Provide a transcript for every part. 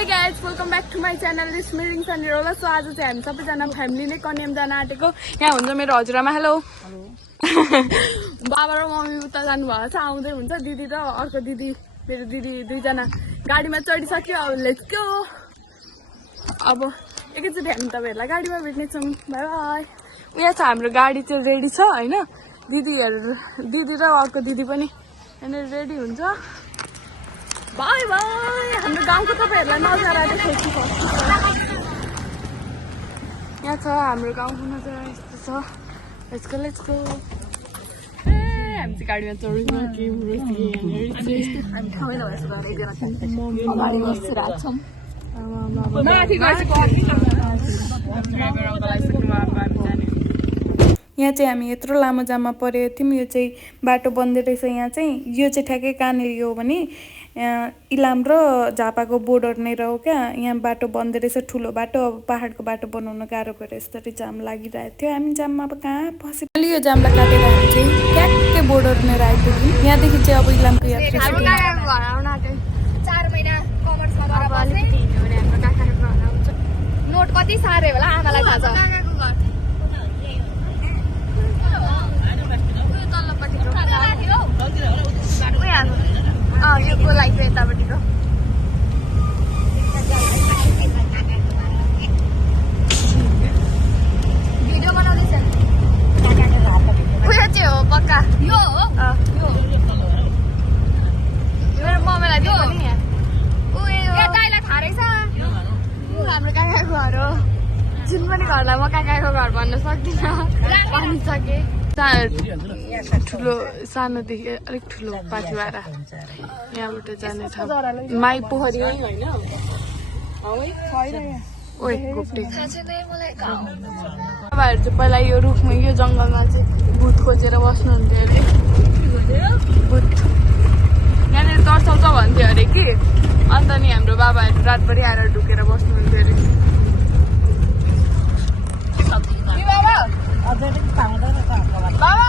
Hey guys, welcome back to my channel. This is Miring Sandirola. So आज चाहिँ हामी सबैजना फ्यामिली नै कन्याम जान आँटेको। यहाँ हुन्छ मेरो हजुरआमा। हेलो बाबा र मम्मी उता जानु भएको छ, आउँदै हुन्छ। दिदी र अर्को दिदी, मेरो दिदी दुईजना गाडीमा चढिसक्यो। अब लेट्स गो। अब एकैचोटि हामी तपाईहरुलाई गाडीमा भेट्नेछौँ। Bye bye. यहाँ छ हाम्रो गाडी चाहिँ रेडी छ हैन। दिदी र अर्को दिदी पनि यहाँनिर रेडी हुन्छ। Bye bye. हाम्रो गाउँको तपाईहरुलाई नजारा देखाउँछु। यहाँ छ हाम्रो गाउँको नजारा यस्तो छ। Let's go. हामी चाहिँ गाडीमा चढ्यौँ। हामी ठाउँमै नभएछ यहाँ चाहिँ हामी यत्रो लामो जाममा परेको थियौँ। यो चाहिँ बाटो बन्दै रहेछ। यहाँ चाहिँ यो चाहिँ ठ्याक्कै कहाँनिर हो भने इलाम र झापाको बोर्डर नै रह्यो क्या। यहाँ बाटो बन्दै रहेछ, ठुलो बाटो। अब पहाडको बाटो बनाउन गाह्रो परेर यसरी जाम लागिरहेको थियो। हामी जाममा अब कहाँ फस्यो। अलि यो जामलाई काटेर हामी चाहिँ ट्याक्कै बोर्डर लिएर आइपुग्यौँ। यहाँदेखि चाहिँ अब इलामको यात्रा सुरु। 4 महिना कमर्समा बसेँ। नोट कति सारे होला आमालाई थाहा छ। यो को लाइक यतापट्टिको भिडियो बनाउँदैछ। उयो चाहिँ हो पक्का। यो हो मेरो मम्मीलाई दियो नि। यहाँ उयो गाईलाई थाहा रहेछ। हाम्रो काकाको घर हो। जुन पनि घरलाई म काकाको घर भन्न सक्दिनँ, भनिसके। ठुलो सानोदेखि अलिक ठुलो पाथिभरा यहाँबाट जाने छ। माई पोखरी होइन ओए घोप्टे। बाबाहरू चाहिँ पहिला यो रुखमा यो जङ्गलमा चाहिँ भूत खोजेर बस्नुहुन्थ्यो अरे। भूत यहाँनिर तर्साउँछ भन्थ्यो अरे कि। अन्त नि हाम्रो बाबाहरू रातभरि आएर ढुकेर बस्नुहुन्थ्यो अरे। बाबा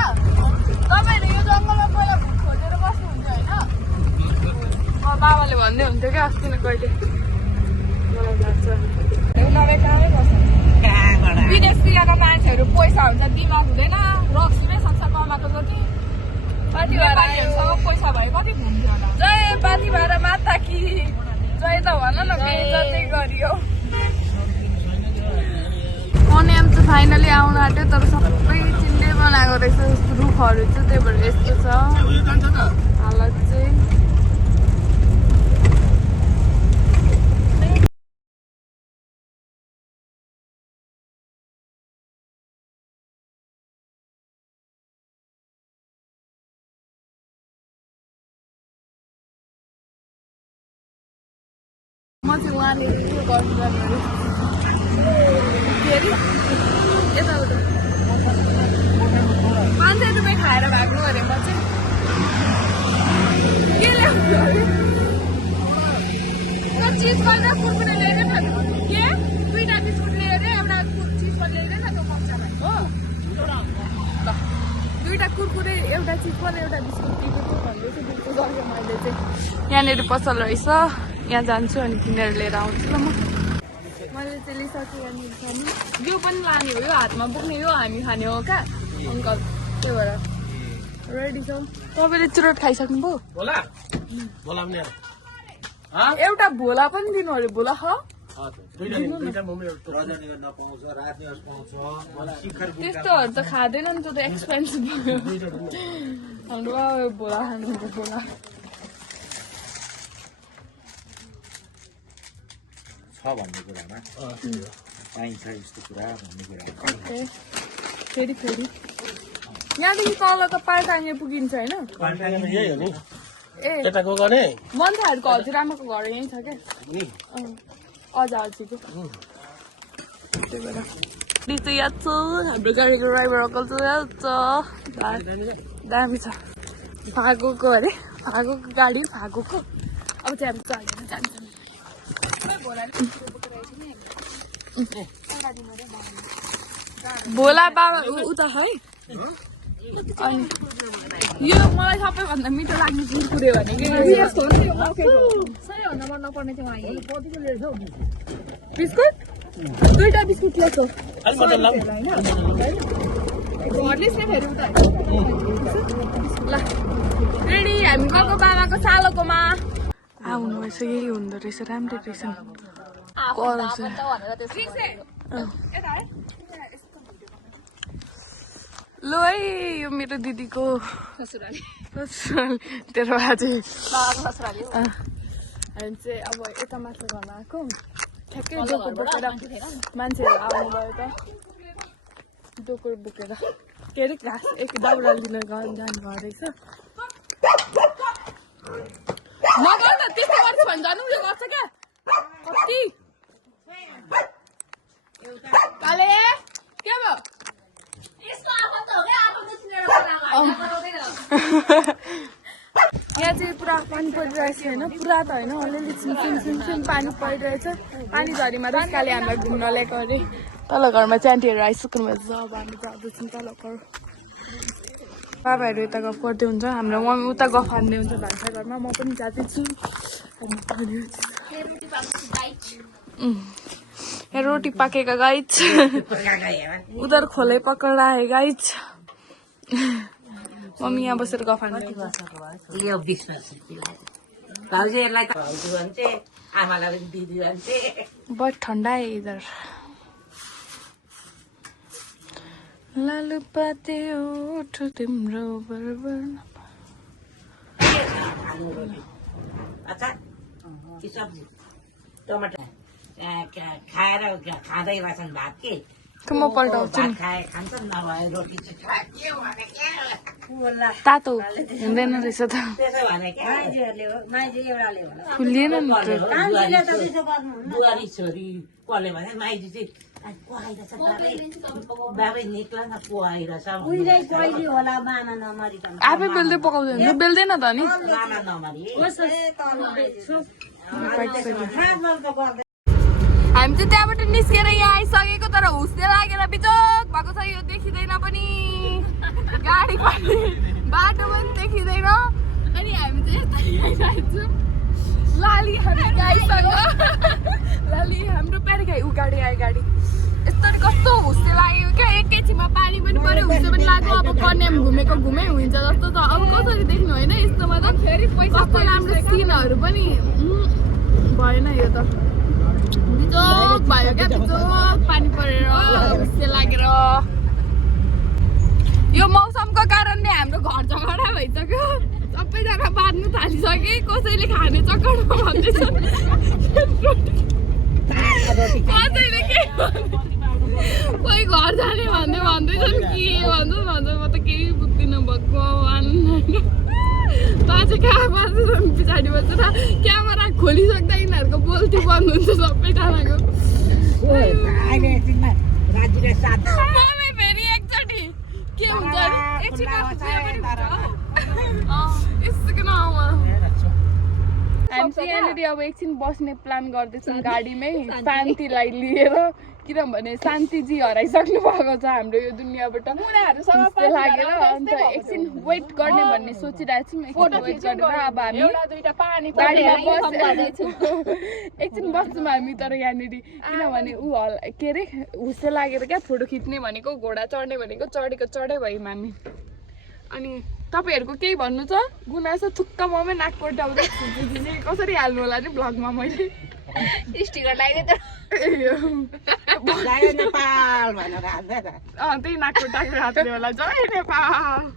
तपाईहरु यो जङ्गलमा पहिला भूत खोजेर बस्नुहुन्थ्यो होइन? बाबाले भन्दै हुन्थ्यो क्या अस्ति नै कहिले। मलाई थाहा छ। विदेशतिरका मान्छेहरू पैसा हुन्छ, दिमाग हुँदैन। रक्सीमै सक्छ कमाएको जति। पाथिभरासँग पैसा भए कति घुम्थ्यो होला। जय पाथिभरा माता कि जय त भन न, बेइज्जतै गरियो। कन्याम चाहिँ फाइनली आउन आँट्यो, तर सबै चिन्डे बनाएको रहेछ रुखहरू चाहिँ। त्यही भएर यस्तो छ हालत चाहिँ। म चाहिँ उहाँले उयो गर्नु जानु यताउता 500 रुपियाँ खाएर भाग्नु अरे। म चाहिँ के ल्याउनु अरे? चिज गरेर कुरकुरे ल्याएर खानु। के 2टा बिस्कुट ल्याएर एउटा चिज पर ल्याएर न त्यो कक्षामा हो। ल 2टा कुरकुरे, एउटा चिज पर, एउटा बिस्कुट के भन्दैछु। दिनको गरेँ मैले चाहिँ। यहाँनिर पसल रहेछ, यहाँ जान्छु अनि किनेर लिएर आउँछु ल। मैले चाहिँ लिइसकेँ। यहाँनिर खाने यो पनि लाने हो, यो हातमा बोक्ने, यो हामी खाने हो क्या अङ्कल। त्यही भएर रेडी छौँ। तपाईँले चुरोट खाइसक्नुभयो? एउटा भोला पनि दिनु अरे। भोला ख त्यस्तोहरू त खाँदैन नि, त्यो त एक्सपेन्सिभ भयो। हाम्रो बाबा भोला खानुहुन्छ। भोला भन्ने कुरामा पाइन्छ यस्तो कुरा भन्ने कुरा। फेरि यहाँदेखि तल त पाल्टाङ्गे पुगिन्छ होइन? ए मन्थाहरूको हजुरआमाको घर यहीँ छ क्या। अझीको त्यही भएर चाहिँ याद छ। हाम्रो गाडीको ड्राइभर अङ्कल चाहिँ याद छ। दामी छ। फागोको अरे, फागोको गाडी फागोको। अब चाहिँ हामी चढेर जान्छौँ। भोला बाबा उता है। अनि यो मलाई सबैभन्दा मिठो लाग्ने कुरकुरे भनेको यस्तो हो नि यो मकैको सबैभन्दा मन नपर्ने चाहिँ मलाई बिस्कुट दुईटा बिस्कुट ल्याएको घरलेस नै फेरि उता ल रेडी हामी गएको बाबाको सालोकोमा आउनु रहेछ यही हुँदो रहेछ राम्रो रहेछ ल है यो मेरो दिदीको ससुराली तेरो बाजे हामी चाहिँ अब यता माथि घरमा आएको ठ्याक्कै डोकोर बोकेर मान्छेहरू आउनुभयो त डोकोर बोकेर के अरे घाँस एक दाउरा लिन जानुभयो रहेछ नगर न त्यस्तो गर्छ भने जानु उसले गर्छ क्या कति काले के भयो यहाँ चाहिँ पुरा पानी परिरहेछ होइन पुरा त होइन अलिअलि सिम पानी परिरहेछ पानी झरीमा रिस्काले हामीलाई घुम्न ल्याएको अरे तल घरमा च्यान्टीहरू आइसक्नु भएको छ अब हामी जाँदैछौँ तल घर बाबाहरू यता गफ गर्दै हुन्छ हाम्रो मम्मी उता गफ हान्दै हुन्छ भान्साघरमा म पनि जाँदैछु रोटी पाकेका गाइज उधर खोले पकडा है गाइज मम्मी यहाँ बसेर गफ हान्दै बहुत ठन्डा है इधर लालु पाते उठ तिम्रो बरबर टमाटर खाएर खाँदै रहेछन् भात कि म पल्टाउँछु नि खान्छन् नभए रोटी तातो हुँदैन रहेछ त त्यसो भने फुलिएन नि बुहारी छोरी कसले भने माइजी चाहिँ कुहाइरहेछ बाबै निक्ल न कुहाइरहेछ आफै बेल्दै पकाउँदैन बेल्दैन त नि मामा नमरी हामी चाहिँ त्यहाँबाट निस्केर यहाँ आइसकेको तर हुस्से लागेर बिचोक भएको छ यो देखिँदैन पनि गाडी पनि बाटो पनि देखिँदैन अनि हामी चाहिँ यता आइरहेछौँ लाली हामी गाईसँग लाली हाम्रो प्यारी गाई ऊ गाडी आयो गाडी यस्तरी कस्तो हुस्से लाग्यो क्या एकैछिनमा पानी पनि पऱ्यो हुस्से पनि लाग्यो अब कन्याम घुमेको घुमै हुन्छ जस्तो त अब कसरी देख्नु होइन यस्तोमा त फेरि कस्तो राम्रो सिनहरू पनि भएन यो त बिचोक भयो क्या बिचोक पानी परेर हुस्से लागेर यो मौसमको कारणले हाम्रो घर झगडा भइसक्यो सबैजना बाँध्नु थालिसके कसैले खाने चक्करमा भन्दैछन् कसैले के कोही घर जाने भन्दैछन् के भन्छ म त केही बुझ्दिनँ भगवान् बाजे कहाँ बस्छन् पछाडि बसेर क्यामेरा खोलिसक्दा यिनीहरूको बोल्ती बन्द हुन्छ सबैजनाको मम्मी फेरि एकचोटि के हुन्छ एकछिन हामी चाहिँ यहाँनिर अब एकछिन बस्ने प्लान गर्दैछौँ गाडीमै शान्तिलाई लिएर किनभने शान्तिजी हराइसक्नु भएको छ हाम्रो यो दुनियाँबाट त्यस्तो लागेर अन्त एकछिन वेट गर्ने भन्ने सोचिरहेको छौँ एकछिन वेट गरेर अब हामी गाडीमा बस्छौँ एकछिन बस्छौँ हामी तर यहाँनिर किनभने ऊ के अरे हुस्से लागेर क्या फोटो खिच्ने भनेको घोडा चढ्ने भनेको चढे भयौँ हामी अनि तपाईँहरूको केही भन्नु छ गुनासो थुक्क ममै नाक कोटाउँदै कसरी हाल्नु होला नि भ्लगमा मैले स्टिकर लगाइदिए त्यही नाक कोटाको हातले होला जय नेपाल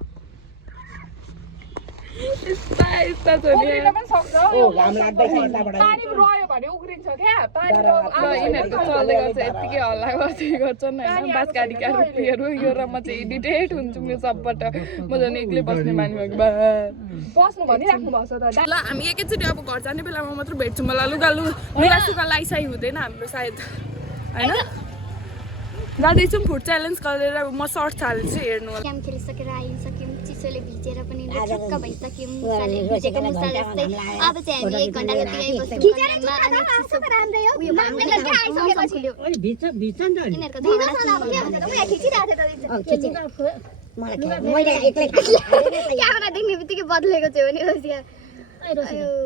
यस्ता यस्ता छ नि पानी रह्यो भने उग्रिन्छ क्या पानी यिनीहरूको चल्दै गर्छ यत्तिकै हल्ला गर्छन् होइन बास गाडीका रुपीहरू यो र म चाहिँ इरिटेट हुन्छु यो सबबाट म झन् एक्लै बस्ने मानी भएको बस्नु भनिराख्नु भएको छ त ल हामी एकैचोटि अब घर जाने बेलामा मात्र भेट्छौँ मलाई लुगा सुगा लाइसाइ हुँदैन हाम्रो सायद होइन जाँदैछौँ फुड च्यालेन्ज गरेर म सर्ट हाल्छु हेर्नु गेम खेलिसकेर आइसक्यौँ चिसो चिसोले भिजेर पनि छक्क भइसक्यौँ मुसाले भिजेको मुसा जस्तै अब चाहिँ हामी 1 घण्टा जति आइबस्छौँ कन्याममा अनि चिसो उयो क्यामेरा देख्ने बित्तिकै बदलेको थियो भने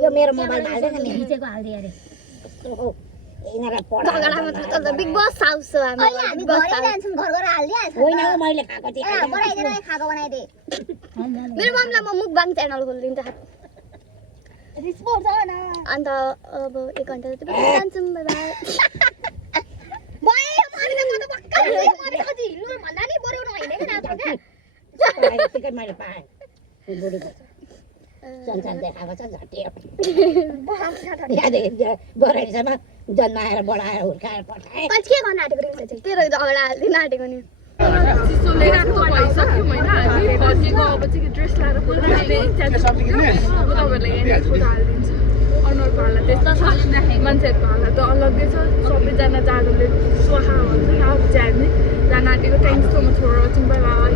यो मेरो मोबाइलमा हाल्दैन नि भिजेको हाल्दै अरे झगडा मात्र चल्छ बिग बस हाउस हो हामी बिग बस जान्छौँ घर घर हाल्दिहाल्छ होइन मैले खाएको थिएँ बनाइदिएर खाएको बनाइदे मेरो मम्मीलाई म मुकबाङ च्यानल खोलिदिन्छ रिस्पोर्ट छ न अन्त अब 1 घण्टा जति जान्छौँ बाइ बाइ मैले पाएँ बुढीको संसार देखाएको छ झट्टी बराइसम्म जन्माएर बढाएर हुर्काएर पठाएँ के गर्न आँटेको रिङ्स चाहिँ तेरो झगडा हाल्दिन आँटेको नि चिसोले रातो भइसक्यो होइन हामी फर्केको अब चाहिँ ड्रेस लाएर बोल्दाखेरि अब तपाईँहरूलाई यहाँ फोटो हालिदिन्छु अनुहारको हालत त्यस्तो छ मान्छेहरूको हालत त अलग्गै छ सबैजना जाडोले स्वाहा हुन्छ अब चाहिँ हामी जान आँटेको thank so much for watching bye by